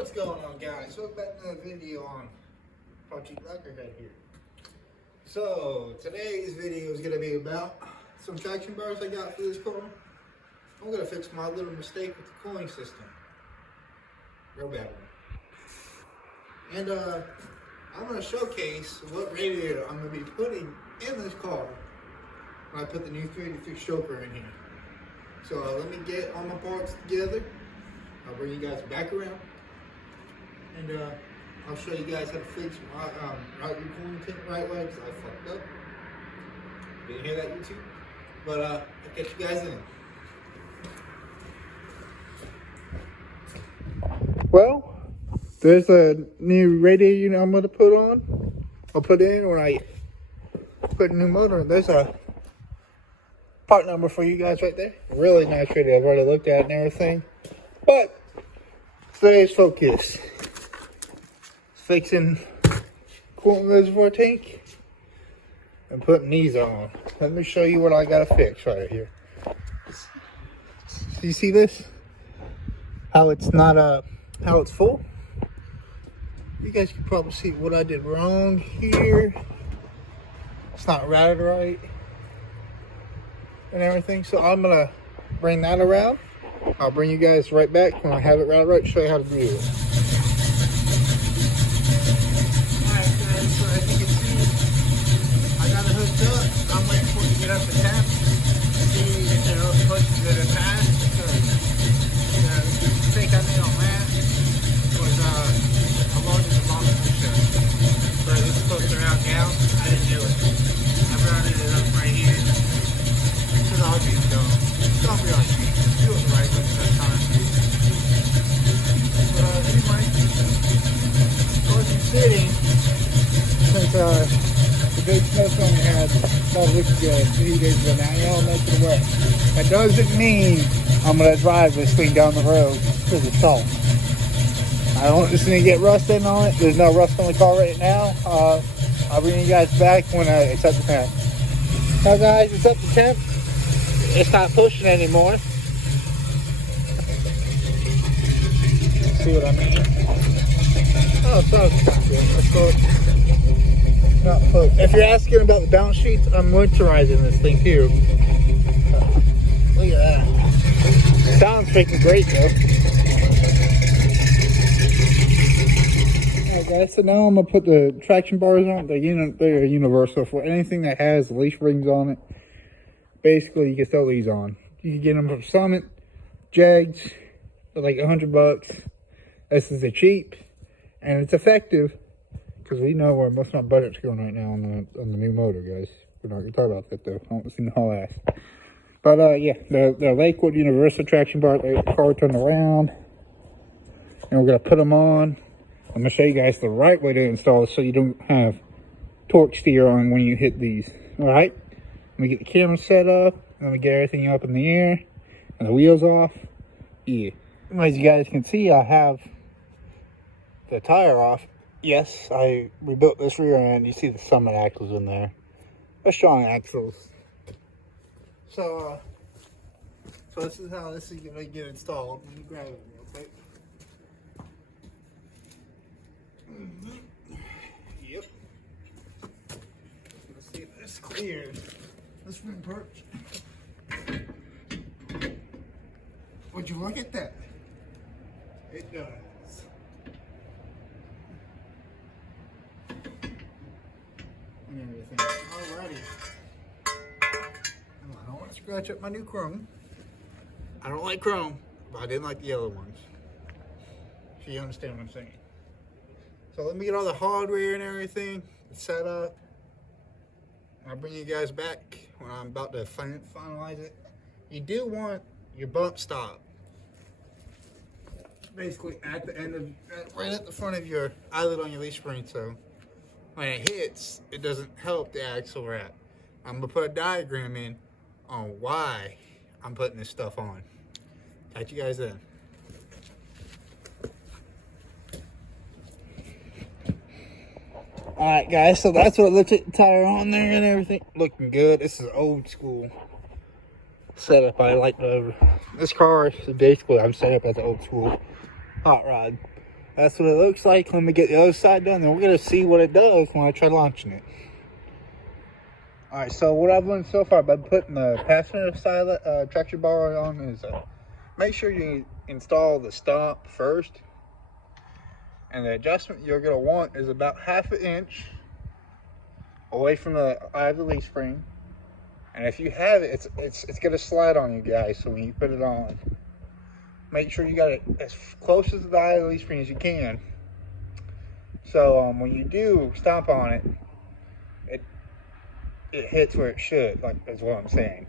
What's going on, guys? Welcome back to another video on Project Lacquer right here. So today's video is going to be about some traction bars I got for this car. I'm going to fix my little mistake with the cooling system. Real bad one. And I'm going to showcase what radiator I'm going to be putting in this car when I put the new 383 stroker in here. So let me get all my parts together. I'll bring you guys back around. And I'll show you guys how to fix route your cooling tank the right way, because I fucked up. Didn't hear that, YouTube? But I'll catch you guys in. Well, there's a new radiator unit I'm going to put on. I'll put in when I put a new motor in. There's a part number for you guys right there. Really nice radiator. I've already looked at it and everything. But today's focus: fixing coolant reservoir tank and putting these on. Let me show you what I gotta fix right here. Do you see this? How it's not how it's full? You guys can probably see what I did wrong here. It's not routed right and everything. So I'm gonna bring that around. I'll bring you guys right back when I have it routed right, show you how to do it. Alright guys, so as you can see, I got it hooked up. I'm waiting for it to get up the tap. See if there are pushes that are fast. The mistake I made on that was I loaded the bottom of the show. So this is supposed to route down. I didn't do it. I routed it up right here. Because I'll be dumb. Don't be like me. Do it the right way this time. But anyway, I wasn't sitting since the big snowstorm we had about a week ago, 3 days ago now. Y'all make it away. That doesn't mean I'm going to drive this thing down the road because it's salt. I don't want this thing to get rust in on it. There's no rust on the car right now. I'll bring you guys back when it's up to temp. Now guys, it's up to temp. It's not pushing anymore. See what I mean? Oh, so that's good. Not push. If you're asking about the balance sheets, I'm moisturizing this thing too. Look at that. Sounds freaking great though. Alright guys, so now I'm gonna put the traction bars on. They're universal for anything that has leash rings on it. Basically, you can sell these on. You can get them from Summit, Jags, for like $100. This is a cheap, and it's effective, because we know where most of my budget's going right now on the new motor, guys. We're not going to talk about that, though. I don't see the whole ass. But, yeah, the Lakewood Universal Traction Bar, the car turned around, and we're going to put them on. I'm going to show you guys the right way to install it so you don't have torque steer on when you hit these. All right? Let me get the camera set up, and let me get everything up in the air, and the wheels off. Yeah. As you guys can see, I have the tire off. Yes, I rebuilt this rear end. You see the Summit axles in there. They're strong axles. So this is how this is going to get installed. Let me grab it real quick. Yep. Let's see if this clears. This rim perch. Would you look at that? It does. And everything. Alrighty. I don't want to scratch up my new chrome. I don't like chrome, but I didn't like the yellow ones. So you understand what I'm saying. So let me get all the hardware and everything set up. I'll bring you guys back when I'm about to finalize it. You do want your bump stop basically at the end of, right at the front of your eyelid on your leaf spring, so when it hits, it doesn't help the axle wrap. I'm gonna put a diagram in on why I'm putting this stuff on. Catch you guys then. Alright guys, so that's what it looks like, the tire on there and everything. Looking good. This is old school setup. I like this car is basically, I'm set up as an old school hot rod. That's what it looks like. Let me get the other side done, and we're going to see what it does when I try launching it. Alright, so what I've learned so far by putting the passenger side traction bar on is make sure you install the stomp first. And the adjustment you're going to want is about 1/2 inch away from the eye of the leaf spring. And if you have it, it's going to slide on you guys. So when you put it on, make sure you got it as close as the eye of the leaf spring as you can. So when you do stomp on it, it hits where it should, like that's what I'm saying.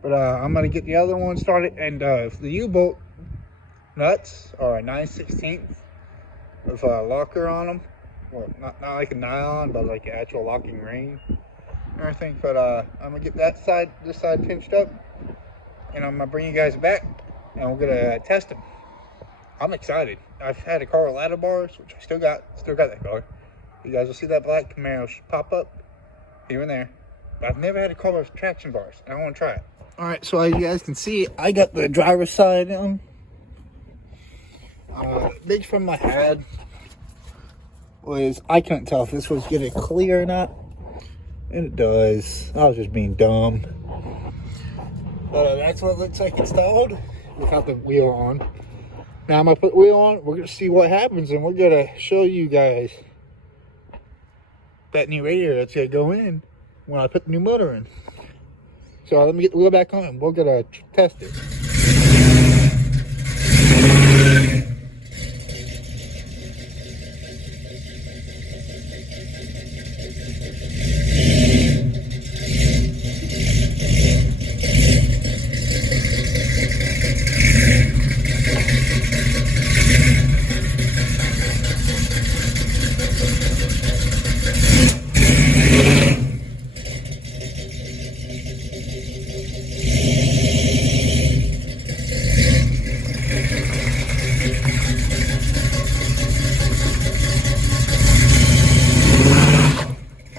But I'm going to get the other one started. And the U-bolt nuts are a 9/16 with a locker on them. Well, not like a nylon, but like an actual locking ring and everything. But I'm gonna get this side pinched up, and I'm gonna bring you guys back, and we're gonna test them. I'm excited. I've had a car with ladder bars, which I still got that car. You guys will see that black Camaro pop up here and there, but I've never had a car with traction bars, and I want to try it. All right, so as you guys can see, I got the driver's side on. Big problem I had was I couldn't tell if this was getting clear or not, and it does. I was just being dumb. But that's what it looks like installed without the wheel on. Now I'm gonna put the wheel on. We're gonna see what happens, and we're gonna show you guys that new radiator that's gonna go in when I put the new motor in. So let me get the wheel back on, and we're gonna test it.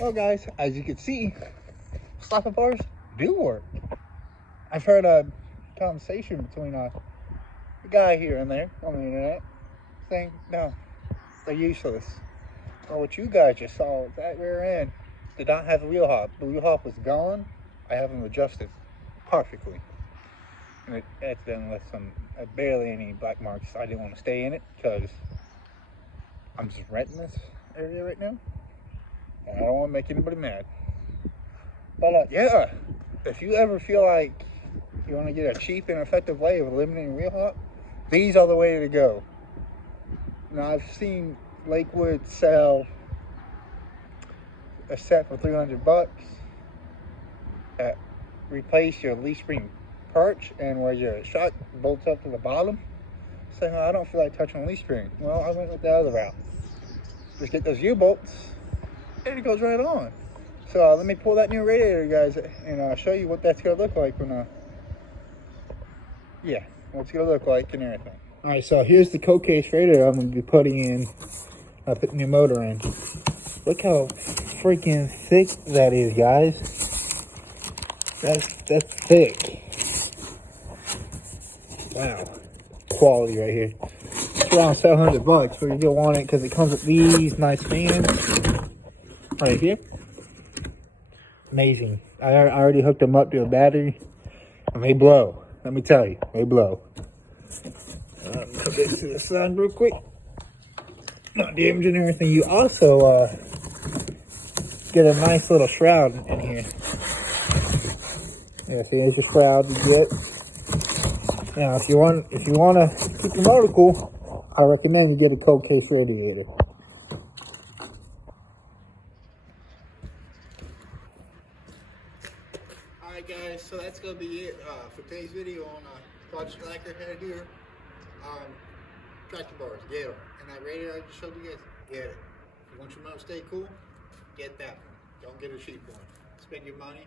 Well guys, as you can see, slapper bars do work. I've heard a conversation between a guy here and there on the internet saying, no, they're useless. Well, what you guys just saw, that rear end did not have a wheel hop. The wheel hop was gone. I have them adjusted perfectly. And it accidentally left barely any black marks. I didn't want to stay in it because I'm just renting this area right now. And I don't want to make anybody mad. But yeah, if you ever feel like you want to get a cheap and effective way of eliminating wheel hop, these are the way to go. Now I've seen Lakewood sell a set for $300 that replace your leaf spring perch and where your shock bolts up to the bottom. So I don't feel like touching the leaf spring. Well, I went with the other route. Just get those U-bolts and it goes right on. So let me pull that new radiator, guys, and show you what that's gonna look like when yeah, what it's gonna look like and everything. All right, so here's the cold case radiator I'm gonna be putting in. I put the new motor in. Look how freaking thick that is, guys. That's thick. Wow, quality right here. It's around $700, but you're gonna want it because it comes with these nice fans right here. Amazing. I already hooked them up to a battery, and they blow. Let me tell you, they blow. Put this to the side real quick. Not damaging everything. You also get a nice little shroud in here. Yeah, see, there's your shroud you get. Now, if you want to keep your motor cool, I recommend you get a cold case radiator. Alright guys, so that's going to be it for today's video on Project Lacquer Radiator. Traction bars, get them. And that radiator I just showed you guys, get it. If you want your motor to stay cool, get that one. Don't get a cheap one. Spend your money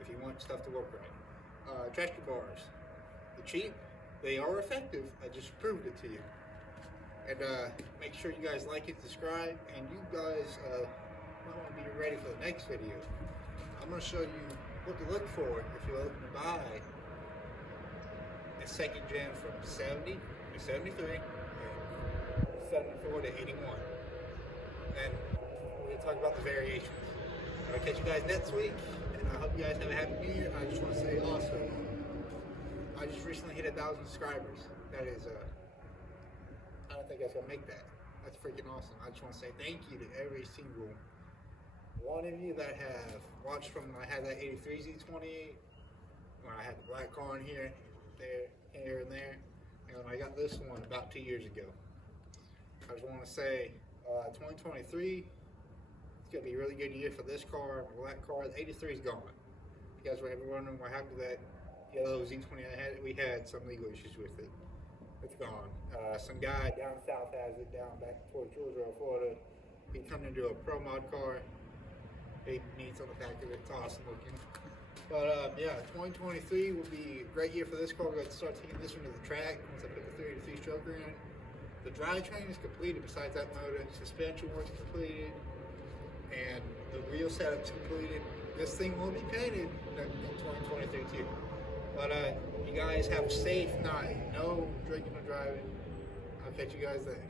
if you want stuff to work right. Traction bars, they're cheap, they are effective. I just proved it to you. And make sure you guys like it, subscribe, and you guys might want to be ready for the next video. I'm going to show you what to look for if you're looking to buy a second gen from 70 to 73, set them forward to 81. And we're going to talk about the variations. I'll catch you guys next week, and I hope you guys have a happy new year. I just want to say also, I just recently hit 1,000 subscribers. That is, I don't think I was going to make that. That's freaking awesome. I just want to say thank you to every single one of you that have watched from when I had that 83 Z20, when I had the black car in here, there, here, and there, and when I got this one about 2 years ago. I just want to say 2023, it's going to be a really good year for this car, my black car. The 83 is gone. If you guys were ever wondering what happened to that yellow Z20 I had, we had some legal issues with it. It's gone. Some guy down south has it, down back towards Georgia or Florida. He turned into a pro mod car. Big meats on the back of it. It's awesome looking. But yeah, 2023 will be a great year for this car. We're going to start taking this one to the track once I put the 383 stroker in. The drivetrain is completed besides that motor. Suspension work's completed. And the wheel setup's completed. This thing will be painted in 2023 too. But you guys have a safe night. No drinking or driving. I'll catch you guys then.